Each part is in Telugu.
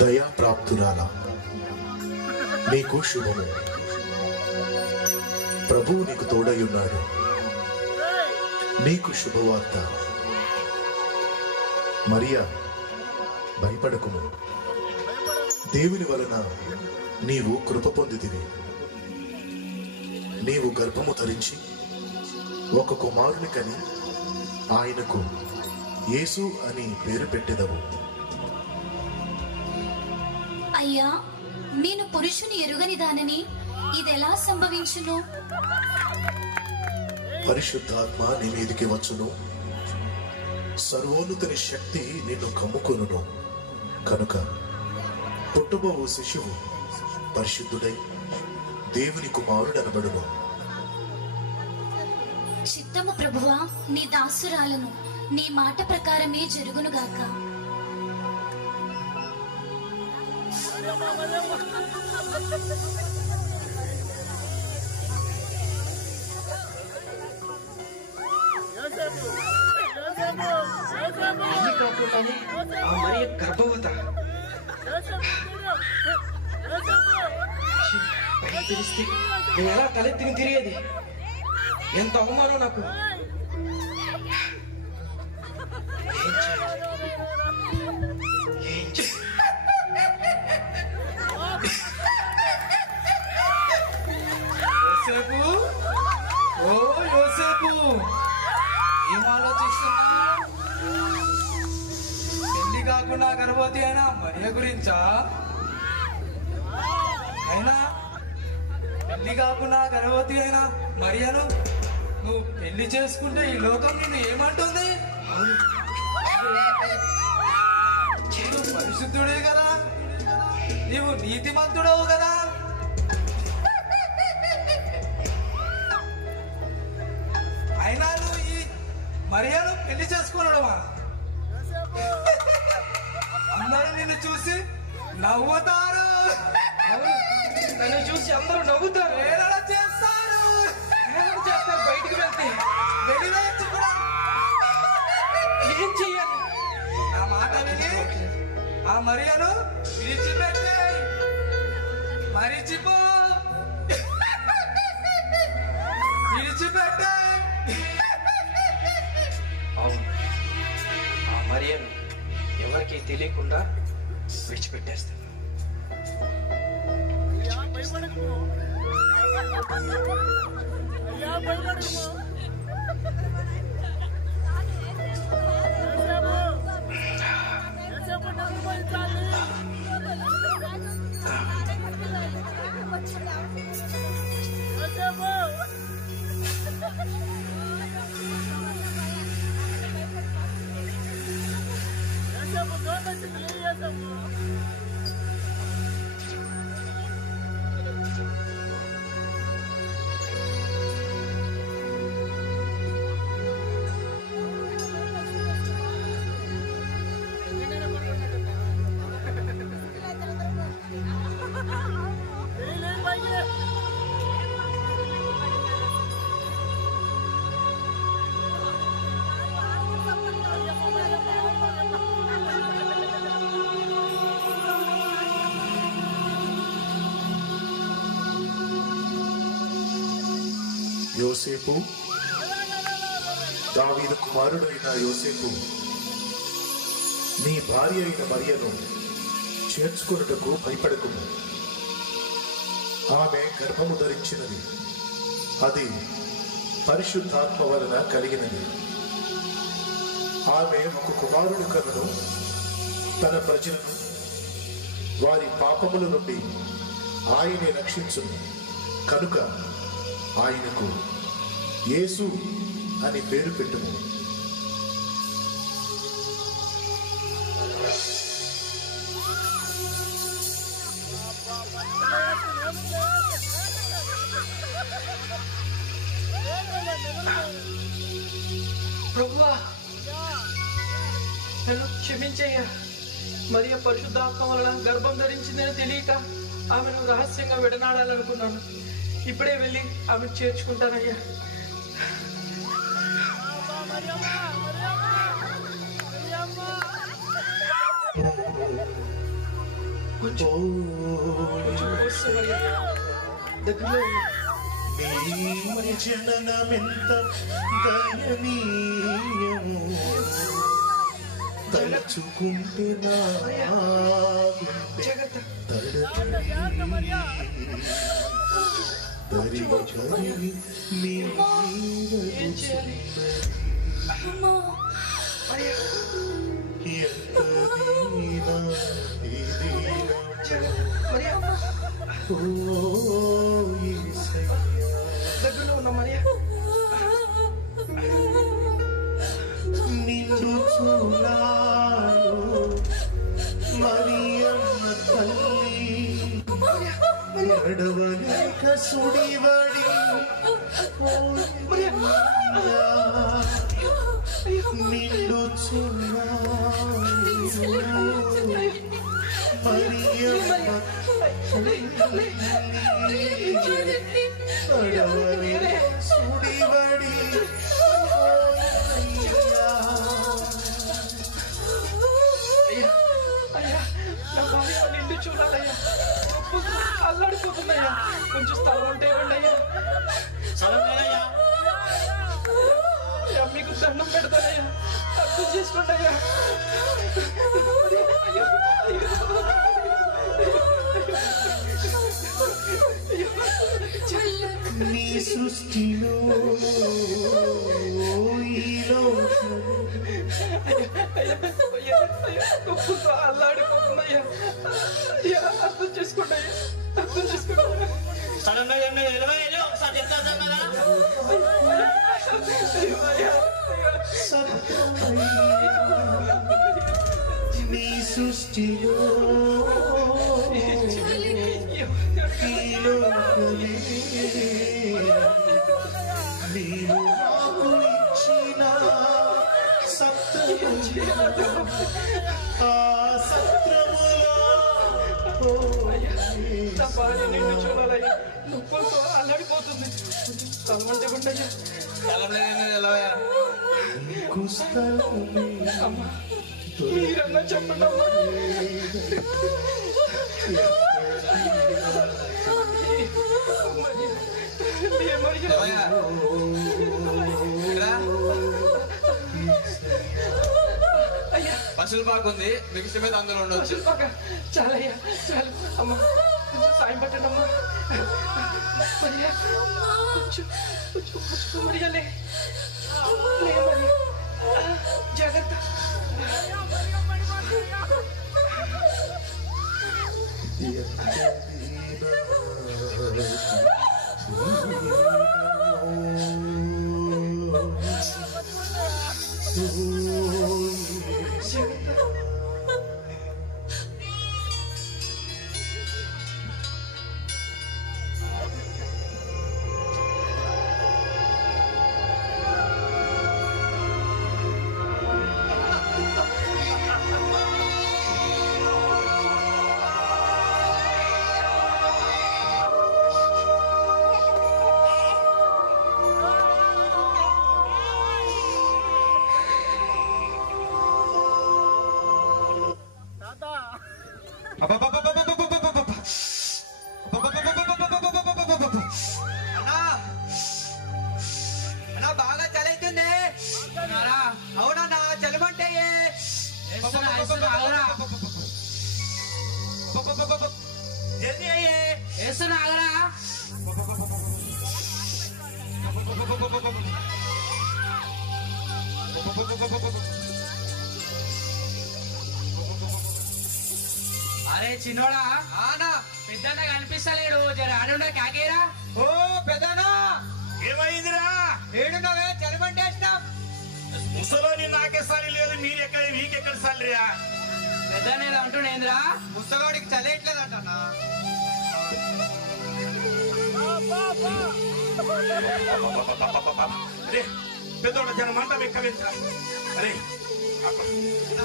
దయాప్రాప్తురాలా, నీకు శుభము. ప్రభువు నీకు తోడయ్యున్నాడు. నీకు శుభవార్త. మరియా, భయపడకుము. దేవుని వలన నీవు కృప పొందితివి. నీవు గర్భము ధరించి ఒక కుమారుని కని ఆయనకు యేసు అని పేరు పెట్టెదవు. అయ్యా, నేను పురుషుని ఎరుగని దానని ఇదెలా సంభవించును? పరిశుద్ధాత్మ నీ మీదికి వచ్చును. సర్వోన్నతుని శక్తి నిన్ను కమ్ముకొనును. కనుక పుట్టుబోవు శిశువు పరిశుద్ధుడై దేవుని కుమారుడనబడును. చిత్తము ప్రభువా, నీ దాసురాలను నీ మాట ప్రకారమే జరుగునుగాక. గర్భవత తెలిస్తే నేను ఎలా తలెత్తిని తిరిగేది? ఎంత అవమానం నాకు! యోసేపు, ఓ యోసేపు, ఏం ఆలోచిస్తున్నా? పెళ్లి కాకుండా గర్భవతి అయినా మరియ గురించా? అయినా పెళ్లి కాకుండా గర్భవతి అయినా మరియను నువ్వు పెళ్లి చేసుకుంటే ఈ లోకం నిన్ను ఏమంటుంది? నువ్వు పరిశుద్ధుడే కదా, నీవు నీతిమంతుడవు కదా. అయినా నువ్వు ఈ మరియను పెళ్లి చేసుకున్నాడమా? అందరూ నిన్ను చూసి నవ్వుతారు. నన్ను చూసి అందరూ నవ్వుతారు. ఏదైనా చేస్తారు, చేస్తారు. బయటికి వెళ్తే వెళ్ళివేయచ్చు కూడా. ఏం చెయ్యాలి? ఆ మాట విని ఆ మరియను విడిచిపెట్టే, మరిచిపో, విడిచిపెట్టే. అవును, ఆ మరియను ఎవరికి తెలియకుండా విడిచిపెట్టేస్తాను. యోసేపు, దావీదు కుమారుడైన యోసేపు, నీ భార్య అయిన మరియను చేర్చుకొనుటకు భయపడకుము. ఆమె గర్భము ధరించినది, అది పరిశుద్ధాత్మ వలన కలిగినది. ఆమె ఒక కుమారుడు కనును. తన ప్రజలను వారి పాపముల నుండి ఆయనే రక్షించును. కనుక ఆయనకు యేసు అని పేరు పెట్టుము. నన్ను క్షమించయ్యా. మరియ పరిశుద్ధాత్మ వలన గర్భం ధరించిందని తెలియక ఆమెను రహస్యంగా విడనాడాలనుకున్నాను. ఇప్పుడే వెళ్ళి ఆమెను చేర్చుకుంటానయ్యా. కొంచెం వస్తు మరియా, దగ్గరలో నీ జననమెంత దయనీయము, తలుచుకుంటే నా జాగ్రత్త. తరిగి ఏం చేయాలి మరియా? మరియా, దగ్గరలో ఉన్నా మరియా. నిన్ను చూడాలో మరియమ్మ తల్లి, నడవలేక సుడివడి నిన్ను చూడాలో మరియమ్మ నడవలేక సుడివడి అయ్యా, నా భార్య నిండు చూడాలయ్యా. అల్లాడిపోతుందయ్యా. కొంచెం స్థలం ఉంటే ఇవ్వండి అయ్యా. అయ్యా, మీకు దండం పెడతానయ్యా, అర్థం చేసుకోండి అయ్యా. నీ సృష్టిలో అల్లాడిపోతుందయ్యా. అయ్యా, అర్థం చేసుకోండి అయ్యా, అర్థం చేసుకోండి. నీ సృష్టిలో నీవు నాకు ఇచ్చిన సత్రము, ఆ సత్రములో నా భార్య నిన్ను చూడాలయ్యా. నొప్పులతో అల్లాడిపోతుంది. కొంచెం స్థలం అంటే ఇవ్వండి అయ్యా. అమ్మా, మీరన్నా చెప్పండి అమ్మా. పశువుల పాక ఉంది, మీకు ఇష్టమైతే అందులో ఉండొచ్చు. చాలయ్యా, చాలు అమ్మా. కొంచెం సాయం పట్టండి అమ్మా. మరియా, కొంచెం కొంచెం కొంచెం మరియా, లే మరియా, జాగ్రత్త. అన్నా బాగా చలైతుంది. అవునన్నా, చలమంటే జల్దీ అయ్యే వేస్తున్నా. అరే చిన్నోడా, ఆనా పెద్దన్న కనిపిస్తలేడు, జర ఆడుండే కాకేరా. ఓ పెద్దనా, ఏమైందిరా? ఏడున్నవే చలిమంటే వేసినాం. ముసలోని నాకే సాలి లేదు, మీరెక్కడ మీకెక్కడ సాలిరా? పెద్దన్న ఇలా అంటుండేంద్రా? ముసగాడికి చలేయట్లేదంటన్నా. అరే పెద్దోళ్ళ జనం అంతా వెక్కవేంద్రా. అరే అక్కడ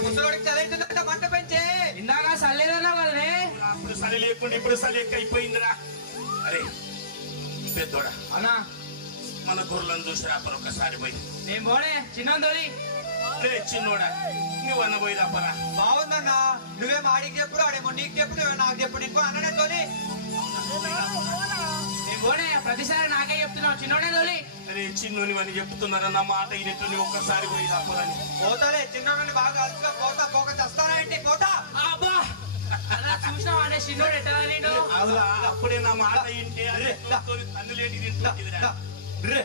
ముసలోడికి చదివిందంట మంట పెంచే ఇందాక సల్లేదన్నావు కదనే అప్పుడు సరి లేకుండా ఇప్పుడు సరి లెక్క అయిపోయిందిరా. అరే పెద్దోడా అన్నా మన గొర్రెలను చూసిరా పర ఒకసారి పోయి. నేను పోనే చిన్న తోలి రే చిన్నోడా నువ్వు అన్న పోయిరా పరా. బాగుందన్నా నువ్వేమో ఆడికి చెప్పుడు ఆడేమో నీకు చెప్పు నువ్వేమో నాకు చెప్పు నీకు అన్ననే తోలి నేను పోనే ప్రతిసారి నాకే చెప్తున్నావు చిన్నోడే తోలి. అరే చిన్నోని అని చెప్తున్నారన్న మాట ఇనట్టు నువ్వు ఒక్కసారి పోయిరా పరని. పోతాలే చిన్నోడిని బాగా అలుసుగా పోతా పోక చస్తానా ఏంటి పోతా అబ్బా అలా చూసినావా అనే చిన్నోడు ఎట్లా నేను అవురా అప్పుడే నా మాట ఇంటే అరే తన్నులేటి తింటుందిరా. రే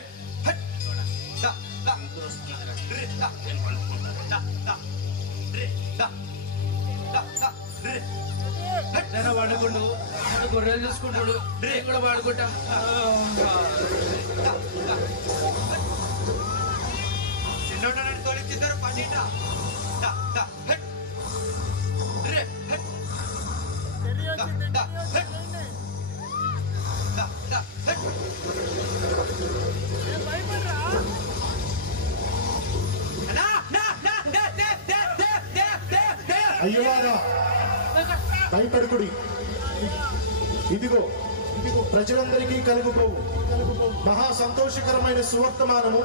వాడుకుంటు గొర్రెలు చూసుకుంటాడు నేను కూడా వాడుకుంటా. చిన్నోడు తోలిచ్చిద్దరు పండిట అయ్యవారా భయపడుకుడి. ఇదిగో ప్రజలందరికీ కలుగుపోవు మహా సంతోషకరమైన సువర్తమానము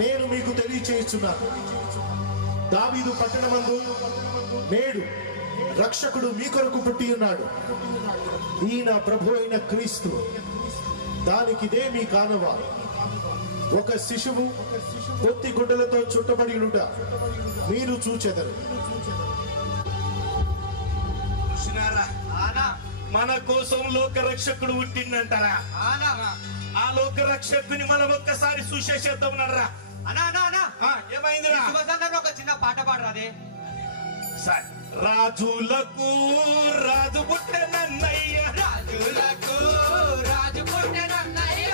నేను మీకు తెలియచేస్తున్నాను. దావీదు పట్టణమందు నేడు రక్షకుడు మీ కొరకు పుట్టి ఉన్నాడు. ఈయన ప్రభు అయిన క్రీస్తు. దానికిదే మీ కానవా. ఒక శిశువు కొత్తి గుడ్డలతో చుట్టబడి ఉంట మీరు చూచెదరు. మన కోసం లోక రక్షకుడు పుట్టిందంటారా? ఆ లోక రక్షకుని మనం ఒక్కసారి చూసేసేద్దాం నర్రా. ఏమైందిరా? ఒక చిన్న పాట పాడరాదే. రాజులకు రాజు పుట్టెనన్నయ్య, రాజులకు రాజు పుట్టెనన్నయ్య,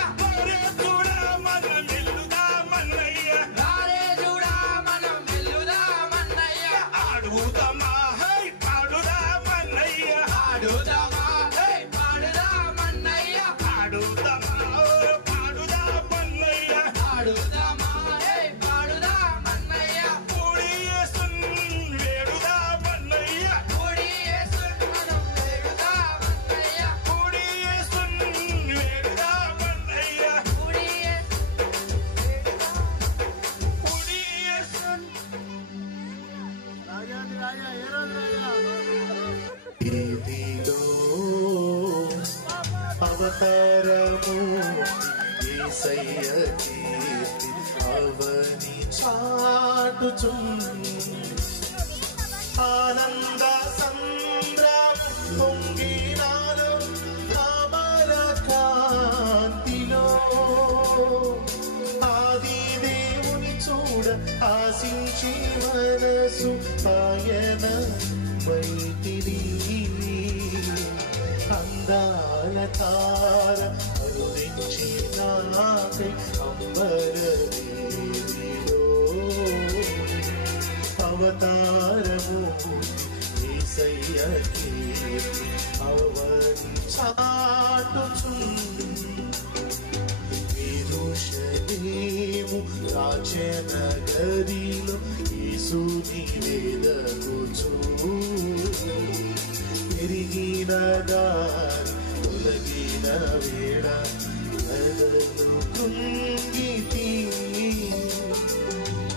చూడా మనం వెల్లుదామన్నయ్య, చూడా మనం వెల్లుదామన్నయ్య, ఆడుదామా హై పాడుదామన్నయ్య, ఆడుదామా హై పాడుదామన్నయ్య, ఆడుదామా పాడుదామన్నయ్య, ఆడుదామా హై పాడుదామన్నయ్య, పూడి యేసున్ వేడుదామన్నయ్య, పూడి యేసున్ మనం వేడుదామన్నయ్య, పూడి యేసున్ వేడుదామన్నయ్య, పూడి పూడి యేసున్. ఇదిలో అవతారము యేసయ్య కీర్తి అవని చాటుచున్ ఆనంద సంద్రం పొంగినాలు అమర కాంతిలో ఆది దేవుని చూడ ఆశించి మనసు ఆయన మైతిరి అందాల తార అరుదించి నాకై అంబరదేవిలో అవతారము యేసయ్య కీర్తి అవని చాటుచున్ యెరూషలేము రాజనగరిలో యేసుని వెదకుచు పెరిగిన గాలి తొలగిన వేళ కదలు కుంగితి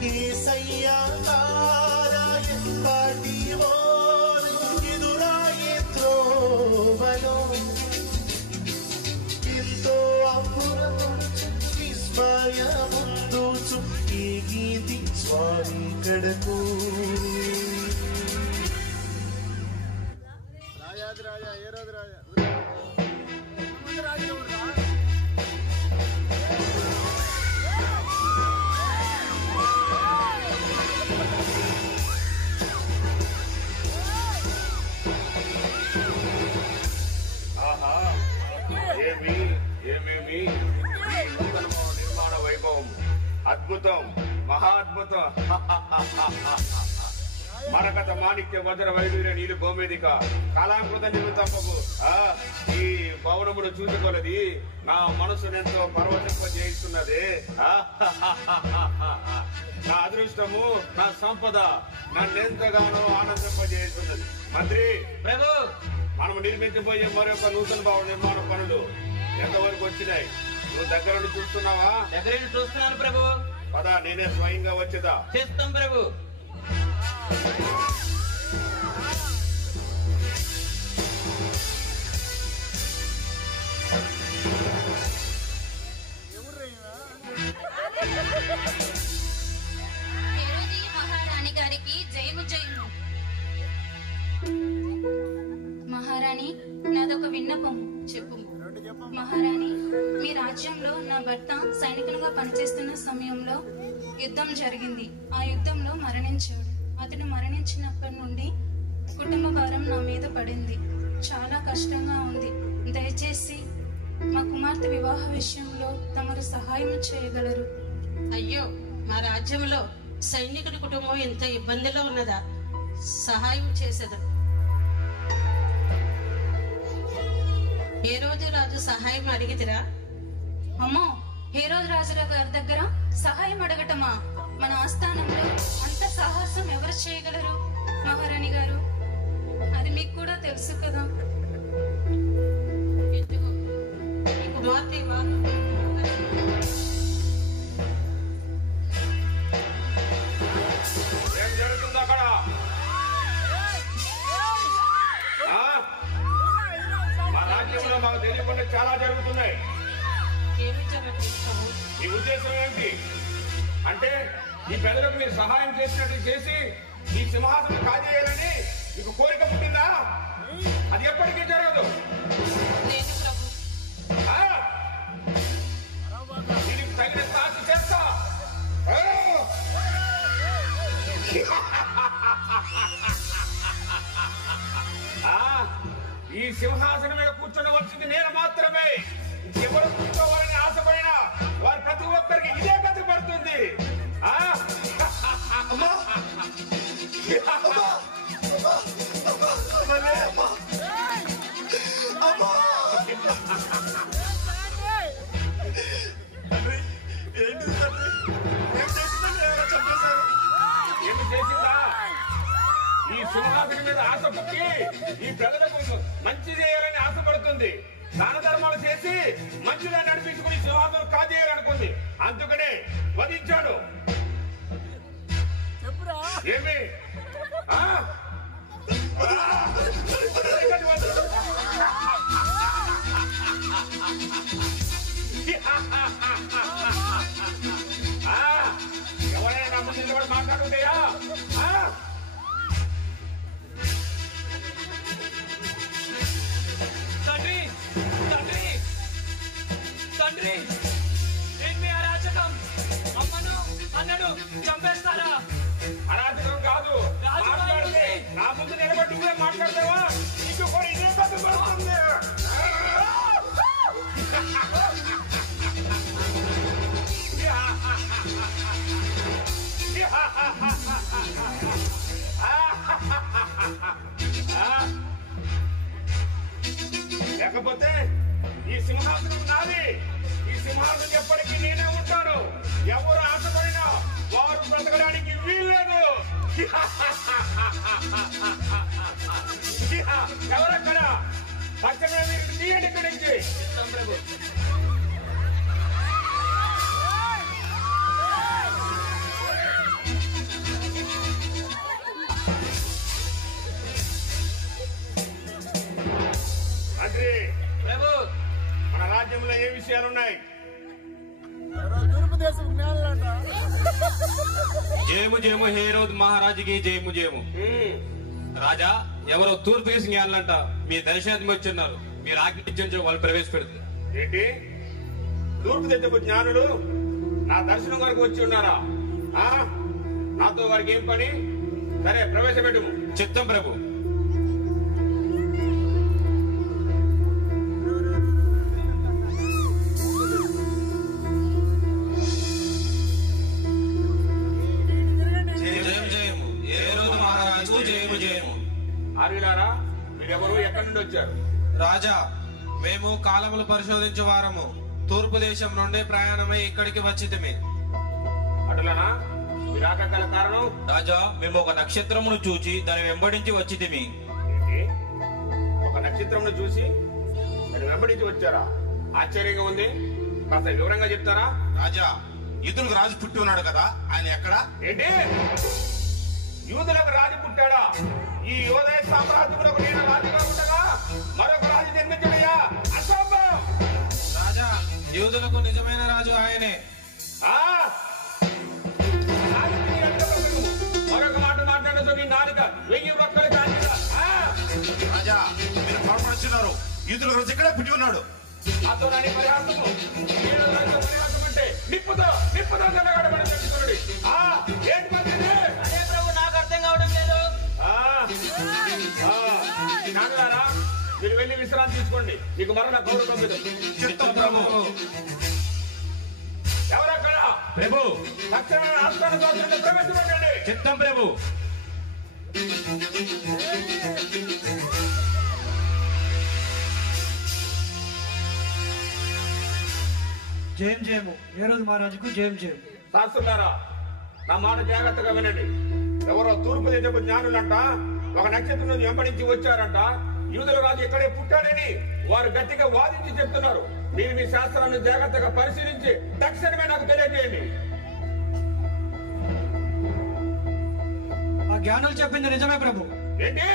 యేసయ్య తారాయ పాటివోరు ఎదురాయ త్రోవలో ఎంతో అపురముచు విస్మయముందుచు ఈ గీతి స్వామి కడకు ఏమేమి నిర్మాణ వైభవం అద్భుతం మహా అద్భుతం. మరకత మాణిక్య వజ్ర వైడూర్య నీళ్ళు గోమేదిక కళాకృత నీళ్ళు తప్పకు ఈ భవనమును చూసుకోలేది నా మనసునెంతో పరవశింపజేస్తున్నది. నా అదృష్టము నా సంపద నన్నెంతగానో ఆనందింపజేస్తున్నది. మంత్రి ప్రభు, మనం నిర్మించబోయే మరొక నూతన భవన నిర్మాణ పనులు ఎంతవరకు వచ్చినాయి? నువ్వు దగ్గర నుండి చూస్తున్నావా? దగ్గర చూస్తున్నాను ప్రభు. పద, నేనే స్వయంగా వచ్చేదా. చేస్తాం ప్రభు. హేరోదియ మహారాణి గారికి జయము జయము. మహారాణి, నాదొక విన్నపం. చెప్పు మహారాణి. మీ రాజ్యంలో నా భర్త సైనికునిగా పనిచేస్తున్న సమయంలో యుద్ధం జరిగింది. ఆ యుద్ధంలో మరణించాడు. అతను మరణించినప్పటి నుండి కుటుంబ భారం నా మీద పడింది. చాలా కష్టంగా ఉంది. దయచేసి మా కుమార్తె వివాహ విషయంలో తమరు సహాయం చేయగలరు. అయ్యో, మా రాజ్యంలో సైనికుడి కుటుంబం ఇంత ఇబ్బందిలో ఉన్నదా? సహాయం చేసేదా? ఏ రోజు రాజు సహాయం అడిగితిరా? అమ్మో, హేరోదు రాజురావు గారి దగ్గర సహాయం అడగటమా? మన ఆస్థానంలో అంత సాహసం ఎవరు చేయగలరు మహారాణి గారు? అది మీకు కూడా తెలుసు కదా. ఇదిగో, ఈ కుమార్తె వాళ్ళు ఏం జరుగుతుంది అక్కడ? మా రాజ్యంలో మాకు తెలియకుండా చాలా జరుగుతున్నాయి. ఏమి జరగలేదు. ఈ ఉద్దేశం ఏంటి అంటే ఈ పెదలకు మీరు సహాయం చేసినట్టు చేసి ఈ సింహాసనం కాజేయాలని మీకు కోరిక పుట్టిందా? అది ఎప్పటికీ జరగదు. లేదు ప్రభు. దీనికి తగిన సాక్షి చేస్తా. ఈ సింహాసనం మీద కూర్చోవలసింది నేను మాత్రమే. ఎవరు కూర్చోవాలని ఆశపడినా వారి ప్రతి ఒక్కరికి ఇదే గతి పడుతుంది. ఏమి చేసిందా? ఈ సింహాసనం మీద ఆశ పుట్టి ఈ ప్రజలకు మంచి చేయాలని ఆశపడుతుంది. దాన ధర్మాలు చేసి మంచిగా నడిపించుకుని సింహాసనం కాజేయాలనుకుంది. అందుకనే వధించాడు. ఏమి ఎవరైనా నా ముందు నిలబడి మాట్లాడుతాయా? తండ్రి, తండ్రి, తండ్రి, ఏంటి అరాచకం? అమ్మను అన్నను చంపేస్తారా? అరాచకం కాదు. మాట్లాడితే నా ముందు నిలబడి నువ్వే మాట్లాడతావా? నీకు కూడా ఇదే పద్ధతి పడుతుంది. లేకపోతే ఈ సింహాసనం నాది. ఈ సింహాసనం ఎప్పటికీ నేనే ఉంటాను. ఎవరు ఆశపడినా వారు బ్రతకడానికి వీల్లేదు. ఎవరక్కడ? పక్కన మీరు తీయండి ఇక్కడి నుంచి. మంత్రి ప్రభు, మన రాజ్యంలో ఏ విషయాలున్నాయి? జయము జయము హేరోద్ మహారాజుకి జయము జయము. రాజా, ఎవరో తూర్పు దేశం జ్ఞానులంట మీ దర్శనానికి వచ్చున్నారు. మీరు ఆజ్ఞించు వాళ్ళు ప్రవేశపెడుతుంది. ఏంటి? తూర్పు దేశపు జ్ఞానులు నా దర్శనం వరకు వచ్చి ఉన్నారా? నాతో వారికి ఏం పని? సరే, ప్రవేశపెట్టుము. చిత్తం ప్రభు. జయం జయము హేరోద్ మహారాజు జయము జయము. ఆర్యులారా, మీరెవరు, ఎక్కడి నుండి వచ్చారు? రాజా, మేము కాలములు పరిశోధించే వారము తూర్పు దేశం నుండి ప్రయాణమై ఇక్కడికి వచ్చితిమి. అటులనా? మీరు రాక గల కారణం? రాజా, మేము ఒక నక్షత్రమును చూచి దాని వెంబడించి వచ్చితిమి. ఏంటి? ఒక నక్షత్రంను చూసి దాన్ని వెంబడించి వచ్చారా? ఆశ్చర్యంగా ఉంది. కాస్త వివరంగా చెప్తారా? రాజా, యూదులకు రాజు పుట్టి ఉన్నాడు కదా, ఆయన ఎక్కడ? ఏంటి? యూదులకు రాజు పుట్టాడా? ఈ యోదయ సామ్రాజ్యంలో నేను రాజుగా ఉండగా మరొక రాజు జన్మించడయ్యా? అసంభవం. రాజా, యూదులకు నిజమైన రాజు ఆయనే. ఆ? నాలుగు ఎంతవరకు? మరొక మాట మాట్లాడదు నీ నాలుక 1000 ఒక్కలు కాదు. రాజా, మీరు పొరపడుతున్నారు. యూదులకు రాజు ఇక్కడే పుట్టి ఉన్నాడు. నాతో రాని పరిహాసము, ఏడు రాజ్య పరిహాసం అంటే నిప్పుతో తెల్లగడబడి చెప్తున్నాడు. ఏంటి పద్ధతి? అదే ప్రభు, నాకు అర్థం కావడం లేదు. నాన్నగారా, మీరు వెళ్ళి విశ్రాంతి తీసుకోండి. మీకు మరణ గౌరవం మీద. చిత్తం ప్రభు. ఎవరక్కడ? ప్రభు. తక్షణమే ఆస్థాన దోషంలో ప్రవేశపెట్టండి. చిత్తం ప్రభు. జయం జయము. హేరోదు మహారాజుకు జయం జయం. శాస్త్రులారా, నా మాట జాగ్రత్తగా వినండి. ఎవరో తూర్పు దేశపు జ్ఞానులంట ఒక నక్షత్రం వెంబడించి వచ్చారంట. యూదుల రాజు ఇక్కడే పుట్టాడని వారు గట్టిగా వాదించి చెప్తున్నారు. మీరు మీ శాస్త్రాన్ని జాగ్రత్తగా పరిశీలించి తక్షణమే నాకు తెలియజేయండి. ఆ జ్ఞానులు చెప్పింది నిజమే ప్రభు. ఏంటి?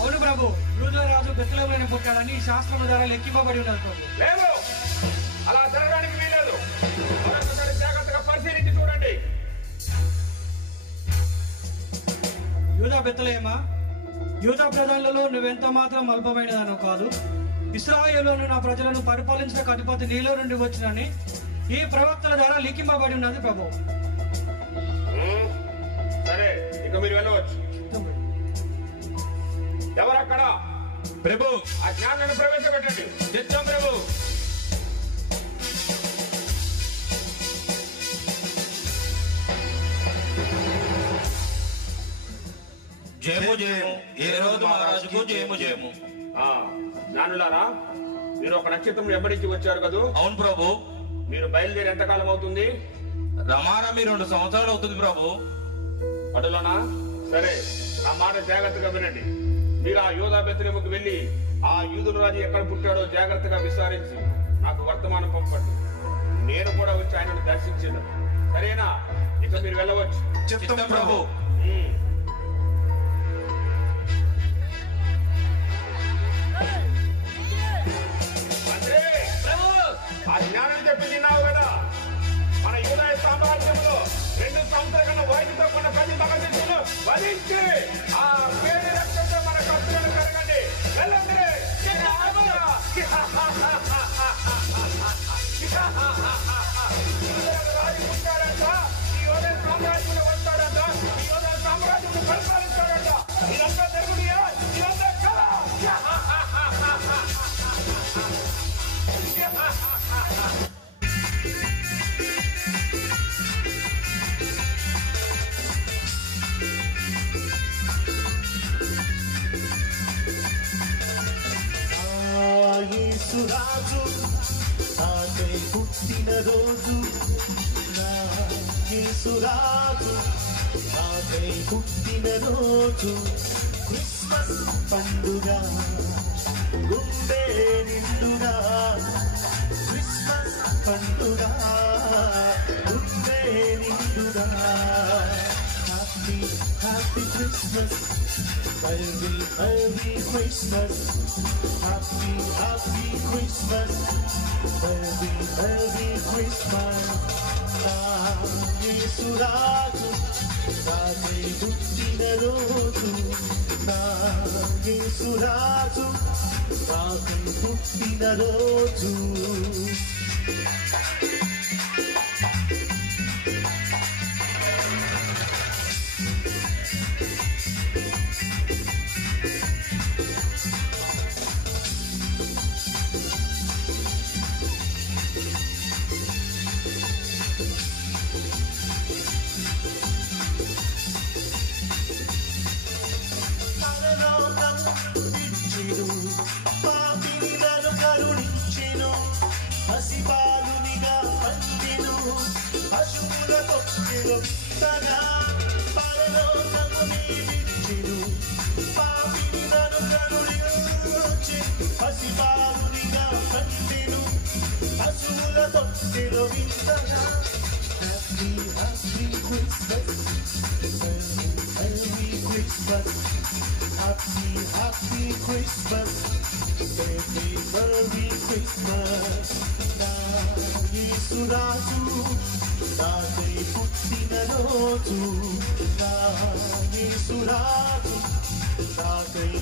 అవును ప్రభు, యూదుల రాజు బెత్లెహేములోనే పుట్టాడని శాస్త్రం ద్వారా లెక్కింపబడి ఉన్నది ప్రభు. లేదు, అలా జరగడానికి వీలేదు. మరొకసారి జాగ్రత్తగా పరిశీలించి చూడండి. యూదా బెత్లెహేమా, యూదా ప్రధానులలో నువ్వెంత మాత్రం అల్పమైనదానో కాదు. ఇశ్రాయేలును నా ప్రజలను పరిపాలించిన అధిపతి నీలో నుండి వచ్చినని ఈ ప్రవక్తల ద్వారా లిఖింపబడి ఉన్నది ప్రభు. సరే, ఇక మీరు వెళ్ళవచ్చు. ఎవరక్కడ? ప్రభు. ఆ జ్ఞానాన్ని ప్రవేశపెట్టండి. చిత్తం ప్రభు. జయము జయము. హేరోదు మహారాజుకు జయము జయము. జ్ఞానులారా, మీరు ఒక నక్షత్రం వెంబడించి వచ్చారు కదూ? అవును ప్రభు. మీరు బయలుదేరి ఎంతకాలం అవుతుంది? రమారమి 2 సంవత్సరాలు అవుతుంది ప్రభు. అటులనా? సరే, నా మాట జాగ్రత్తగా వినండి. మీరు ఆ యూదా బెత్లెహేముకు వెళ్ళి ఆ యూదుల రాజు ఎక్కడ పుట్టాడో జాగ్రత్తగా విచారించి నాకు వర్తమానం పంపండి. నేను కూడా వచ్చి ఆయనను దర్శించాను. సరేనా? ఇక మీరు వెళ్ళవచ్చు. చిత్తం ప్రభు. ఆ జ్ఞానం చెప్పి తిన్నావు కదా, మన యూదయ సామ్రాజ్యంలో 2 సంవత్సరాల కన్నా వయసుతో కొన్న ప్రతి మగశిశువును వధించి ఆ పేరు రక్తంతో మన కత్తులను కరగండి. వెళ్ళండి. రాజు ఉంటాడంట, ఈ యూదయ సామ్రాజ్యంలో వస్తాడంట, ఈ యూదయ సామ్రాజ్యం పరిపాలిస్తాడంట. ఇదంతా జరుగునియా? ఇదంతా కళ. యేసురాజు నాకై పుట్టిన రోజు, నా యేసురాజు నాకై పుట్టిన రోజు. క్రిస్మస్ పండుగ గుండె నిండుగా, క్రిస్మస్ పండుగ గుండె నిండుగా. Happy happy Christmas, Merry, Merry Christmas, Happy, Happy Christmas, Merry, Merry Christmas. Na Yesuraju, నాకై పుట్టిన రోజు, నా యేసురాజు నాకై పుట్టిన రోజు. పశువుల తొట్టిలో విత్తగా పరలోకము నీవిచ్చిను పాపిని నన్ను కరుణించి పసిబాలునిగా కంటిను పశువుల తొట్టిలో విత్తగా Happy, happy Christmas, Merry Christmas, Happy, happy Christmas, Merry Christmas. Na Yesuraju, nakai puttina roju. Na Yesuraju, nakai